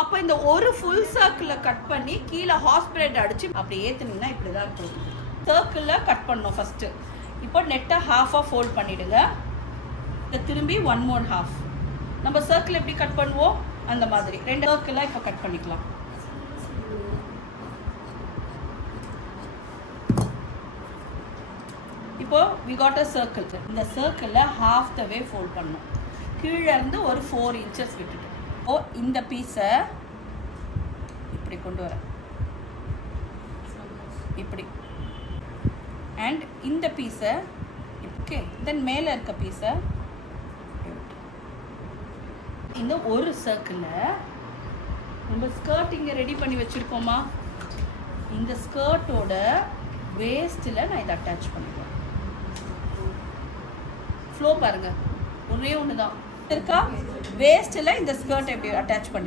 அப்போ இந்த ஒரு ஃபுல் சர்க்கிளை கட் பண்ணி கீழே ஹாஸ்பிரேட் அடிச்சு அப்படி ஏற்றுனீங்கன்னா இப்படி தான் இருக்கும். சர்க்கிளில் கட் பண்ணணும் ஃபஸ்ட்டு. இப்போ நெட்டை ஹாஃபாக ஃபோல்ட் பண்ணிவிடுங்க. இதை திரும்பி 1 more half. நம்ம சர்க்கிள் எப்படி கட் பண்ணுவோம் அந்த மாதிரி 2 சர்க்கிளாக இப்போ கட் பண்ணிக்கலாம். இப்போ we got a circle. இந்த சர்க்கிளில் half the way fold பண்ணணும். கீழே இருந்து ஒரு 4 inches விட்டுட்டு இந்த பீஸை இப்படி கொண்டு வர இப்படி அண்ட் இந்த பீஸை ஓகே தென் மேலே இருக்க பீஸை இந்த ஒரு சர்க்கிளில் நம்ம ஸ்கர்ட் இங்கே ரெடி பண்ணி வச்சுருக்கோமா, இந்த ஸ்கர்ட்டோட வேஸ்ட்டில் நான் இதை அட்டாச் பண்ணிடுவேன். ஃப்ளோ பாருங்கள் ஒரே ஒன்று தான் இருக்கா. வேஸ்ட்டில் இந்த ஸ்கர்ட் எப்படி அட்டாச் பண்ணி